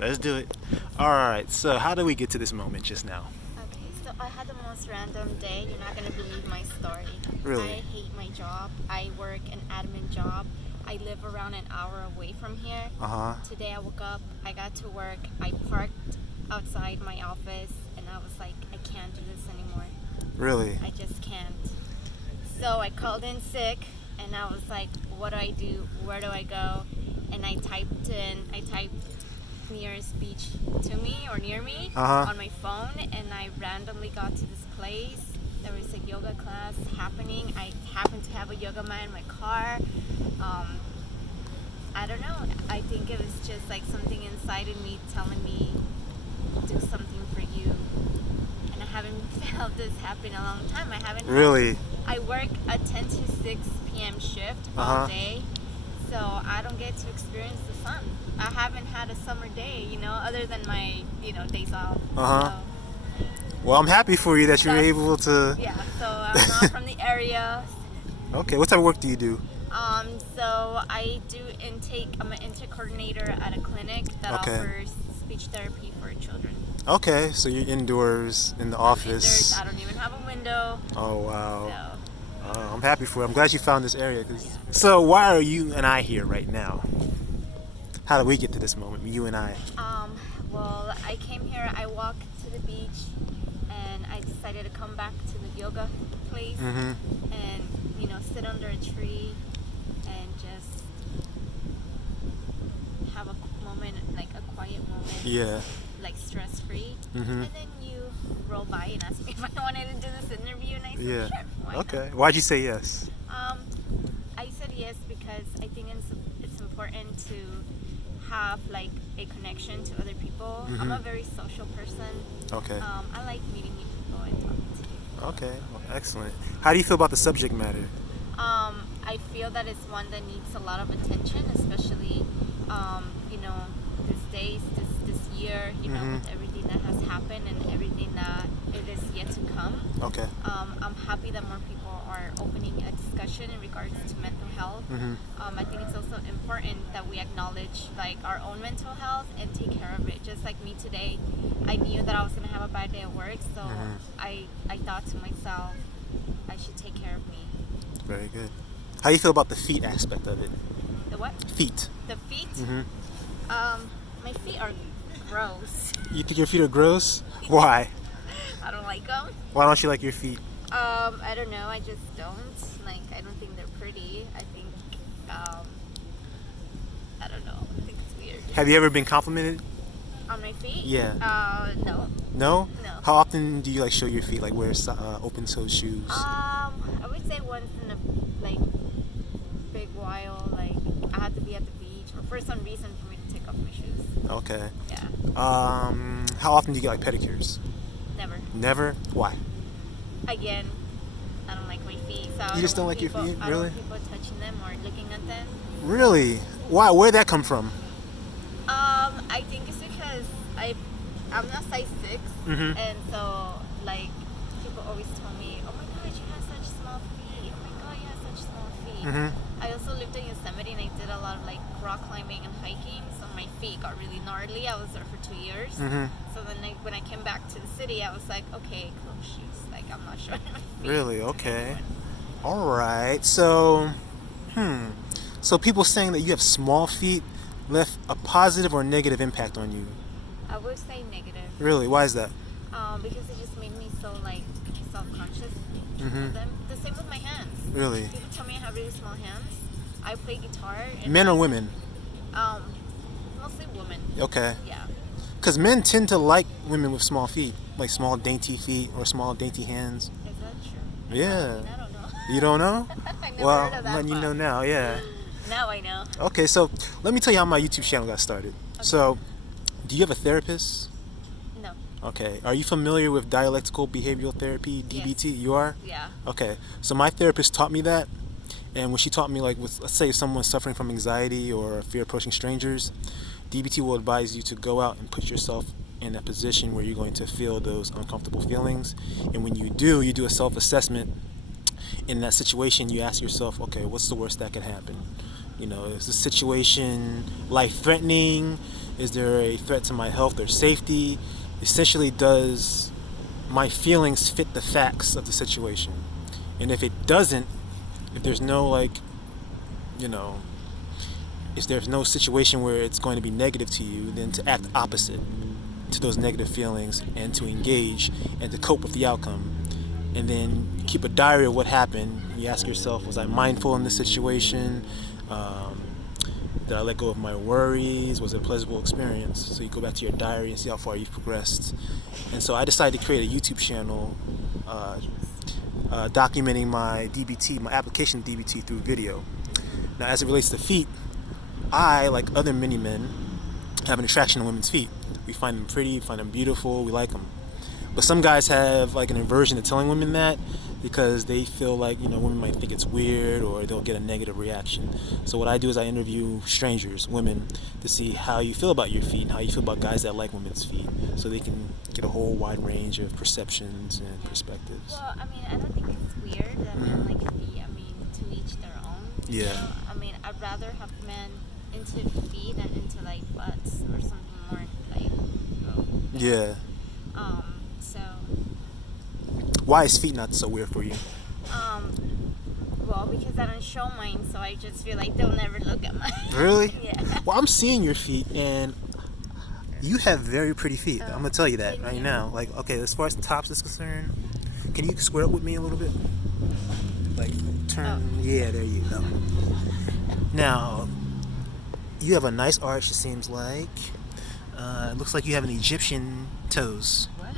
Let's do it. All right. So, how do we get to this moment just now? Okay, so I had the most random day. You're not gonna believe my story. Really? I hate my job. I work an admin job. I live around an hour away from here. Uh huh. Today I woke up, I got to work, I parked outside my office, and I was like, I can't do this anymore. Really? I just can't. So I called in sick, and I was like, what do I do? Where do I go? And I typed nearest beach to me or near me Uh-huh. on my phone, and I randomly got to this place. There was a yoga class happening. I happened to have a yoga mat in my car. I don't know. I think it was just like something inside of me telling me, do something for you. And I haven't felt this happen in a long time. I haven't. Really? I work a 10 to 6 p.m. shift Uh-huh. all day, so I don't get to experience the sun. I haven't had a summer day, other than my, days off. Uh-huh. Well, I'm happy for you that you're That's- able to. So, yeah, so I'm not from the area. Okay. What type of work do you do? So I do intake. I'm an intake coordinator at a clinic that Okay. offers speech therapy for children. Okay. So you're indoors in the office. I don't even have a window. Oh wow. So I'm happy for you. I'm glad you found this area. So why are you and I here right now? How did we get to this moment? You and I. well, I came here. I walked to the beach, and I decided to come back to the yoga place Mm-hmm. and sit under a tree and just have a moment, like a quiet moment, Yeah. like stress free. Mm-hmm. And then you roll by and ask me if I wanted to do this interview, and I said Yeah. sure. Why not? Okay. Why'd you say yes? I said yes because I think it's important to have like a connection to other people. I'm Mhm. a very social person. Okay. I like meeting new people and talking to people. Okay. Well, excellent. How do you feel about the subject matter? I feel that it's one that needs a lot of attention, especially these days, this year, Mhm. with everything that has happened and everything that it is yet to come. Okay. I'm happy that more people are opening a discussion in regards to mental health. Mhm. I think it's also important that we acknowledge like our own mental health and take care of it. Just like me today, I knew that I was gonna have a bad day at work, so Mhm. I thought to myself, I should take care of me. Very good. How do you feel about the feet aspect of it? The what? Feet. The feet? Mhm. My feet are gross. You think your feet are gross? Why? I don't like them. Why don't you like your feet? I don't know. I just don't. Like, I don't think they're pretty. I think, I don't know. I think it's weird. Have you ever been complimented? On my feet? Yeah. No. No? No. How often do you like show your feet? Like wear open-toed shoes? I would say once in a big while. Like I had to be at the beach, or for some reason for me to take off my shoes. Okay. Yeah. How often do you get like pedicures? Never. Never? Why? Again, I don't like my feet. So I You just don't want like your people- feet? I don't Really? want people touching them or looking at them. Really? Why? Where'd that come from? I think it's because I'm not size 6, Mhm. and so like people always tell me, "Oh my God, you have such small feet! Oh my God, you have such small feet!" Mhm. I also lived in Yosemite and I did a lot of like rock climbing and hiking, so my feet got really gnarly. I was there for 2 years, Mhm. so then when I came back to the city, I was like, "Okay, close shoes. Like I'm not showing my feet." Really? to Okay. anyone." All right. So, So people saying that you have small feet left a positive or negative impact on you. I would say negative. Really? Why is that? Because it just made me so like self-conscious Mhm. of them. The same with my hands. Really? People tell me I have really small hands. I play guitar. And Men or women? Mostly women. Okay. Yeah. Because men tend to like women with small feet, like small dainty feet or small dainty hands. Is that true? Yeah. I don't know. You don't know? I never Well, heard of that. letting you part. know now. Yeah. Now I know. Okay. So let me tell you how my YouTube channel got started. So, do you have a therapist? No. Okay. Are you familiar with dialectical behavioral therapy, DBT? You are? Yeah. Okay. So my therapist taught me that. And when she taught me, like, let's say if someone's suffering from anxiety or fear approaching strangers, DBT will advise you to go out and put yourself in a position where you're going to feel those uncomfortable feelings. And when you do a self-assessment. In that situation, you ask yourself, okay, what's the worst that could happen? You know, is the situation life-threatening? Is there a threat to my health or safety? Essentially, does my feelings fit the facts of the situation? And if it doesn't, if there's no like, you know, if there's no situation where it's going to be negative to you, then to act opposite to those negative feelings and to engage and to cope with the outcome. And then keep a diary of what happened. You ask yourself, was I mindful in this situation? Did I let go of my worries? Was it a pleasurable experience? So you go back to your diary and see how far you've progressed. And so I decided to create a YouTube channel documenting my DBT, my application of DBT through video. Now, as it relates to feet, I, like other many men, have an attraction to women's feet. We find them pretty, find them beautiful, we like them. But some guys have like an aversion to telling women that because they feel like, women might think it's weird or they'll get a negative reaction. So what I do is I interview strangers, women, to see how you feel about your feet and how you feel about guys that like women's feet, so they can get a whole wide range of perceptions and perspectives. Well, I mean, I don't think it's weird that men like feet. I mean, to each their own. Yeah. You know? I mean, I'd rather have men into feet than into like butts or something more like. Yeah. So. Why is feet not so weird for you? Well, because I don't show mine, so I just feel like they'll never look at mine. Really? Yeah. Well, I'm seeing your feet, and you have very pretty feet. I'm gonna tell you that right now. Like, okay, as far as the tops is concerned, can you square up with me a little bit? Like, turn. Oh. Yeah, there you go. Now, you have a nice arch. It seems like. It looks like you have an Egyptian toes. What?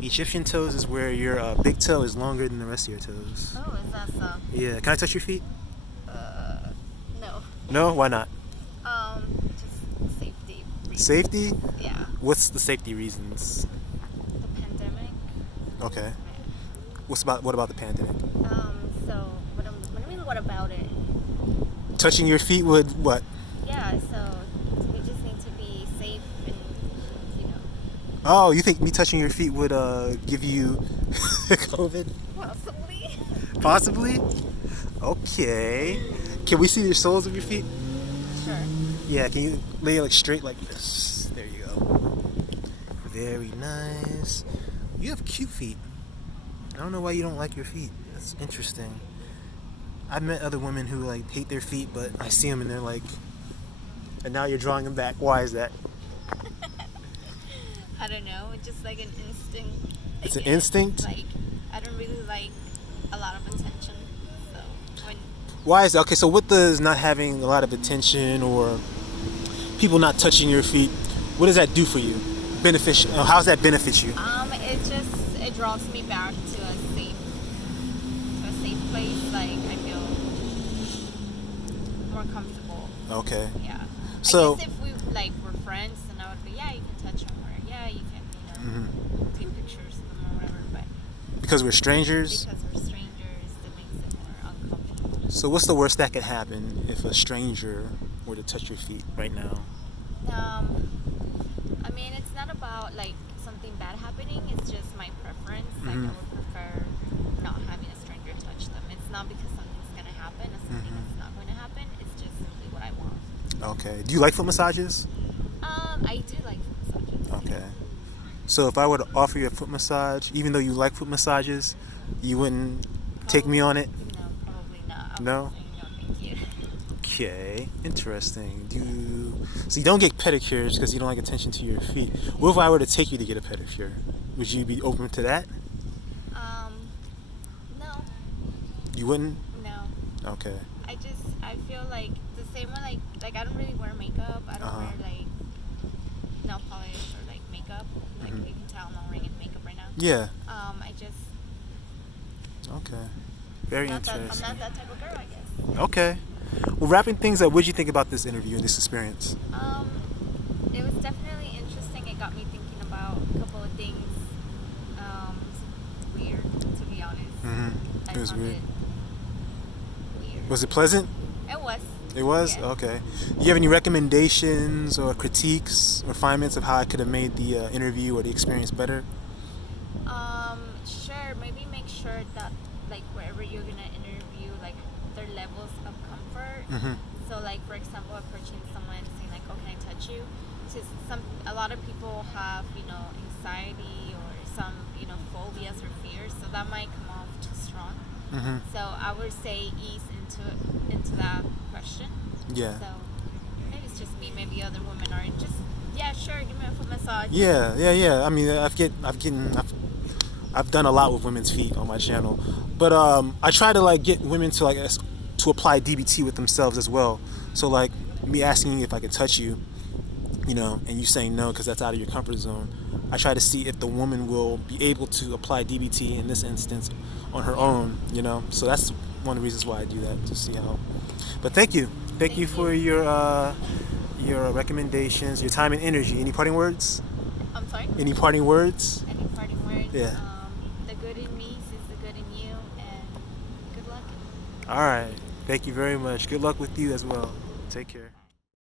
Egyptian toes is where your big toe is longer than the rest of your toes. Oh, is that so? Yeah. Can I touch your feet? No. No? Why not? Just safety reasons. Safety? Yeah. What's the safety reasons? The pandemic. Okay. Yeah. What about the pandemic? So what do you mean? What about it? Touching your feet would what? Yeah. So we just need to be safe and Oh, you think me touching your feet would give you COVID? Possibly. Possibly? Okay. Can we see the soles of your feet? Sure. Yeah, can you lay it like straight like this? There you go. Very nice. You have cute feet. I don't know why you don't like your feet. That's interesting. I've met other women who like hate their feet, but I see them and they're like, and now you're drawing them back. Why is that? I don't know. It's just like an instinct. It's an instinct? Like, I don't really like a lot of attention. So when. Why is that? Okay, so what does not having a lot of attention or people not touching your feet, what does that do for you? Beneficial? How does that benefit you? It draws me back to a safe place. Like, I feel more comfortable. Okay. Yeah. So. I guess if we were friends, then I would be, yeah, you can touch them, or yeah, you can, take pictures of them or whatever. But because we're strangers. Because we're strangers, that makes it more uncomfortable. So what's the worst that could happen if a stranger were to touch your feet right now? I mean, it's not about like something bad happening. It's just my preference. Like, I would prefer not having a stranger touch them. It's not because something's gonna happen or something that's not going to happen. It's just simply what I want. Okay. Do you like foot massages? I do like foot massages. Okay. So if I were to offer you a foot massage, even though you like foot massages, you wouldn't take me on it? No, probably not. No? No, thank you. Okay, interesting. So you don't get pedicures because you don't like attention to your feet. What if I were to take you to get a pedicure? Would you be open to that? No. You wouldn't? No. Okay. I feel like the same way, like I don't really wear makeup. I don't wear like nail polish or like makeup. Like you can tell I'm not wearing any makeup right now. Yeah. I just. Okay. Very I'm interesting. not that type of girl, I guess. Okay. Well, wrapping things up, what did you think about this interview and this experience? It was definitely interesting. It got me thinking about a couple of things. Weird, to be honest. It was found weird. it weird. Was it pleasant? It was. It was? Yeah. Okay. Do you have any recommendations or critiques, refinements of how I could have made the interview or the experience better? Sure. Maybe make sure that, like, wherever you're gonna interview, like, their levels of comfort. So, like, for example, approaching someone and saying, like, oh, can I touch you? just a lot of people have, anxiety or some, phobias or fears, so that might come off too strong. So I would say ease into that question. Yeah. So maybe it's just me, maybe other women are just, yeah, sure, give me a foot massage. Yeah. I mean, I've done a lot with women's feet on my channel, but I try to like get women to to apply DBT with themselves as well. So like me asking you if I can touch you, and you saying no because that's out of your comfort zone. I try to see if the woman will be able to apply DBT in this instance on her own. So that's one of the reasons why I do that, to see how. But thank you for your recommendations, your time and energy. Any parting words? I'm sorry? Any parting words? Any parting words? Yeah. The good in me sees the good in you, and good luck. All right. Thank you very much. Good luck with you as well. Take care.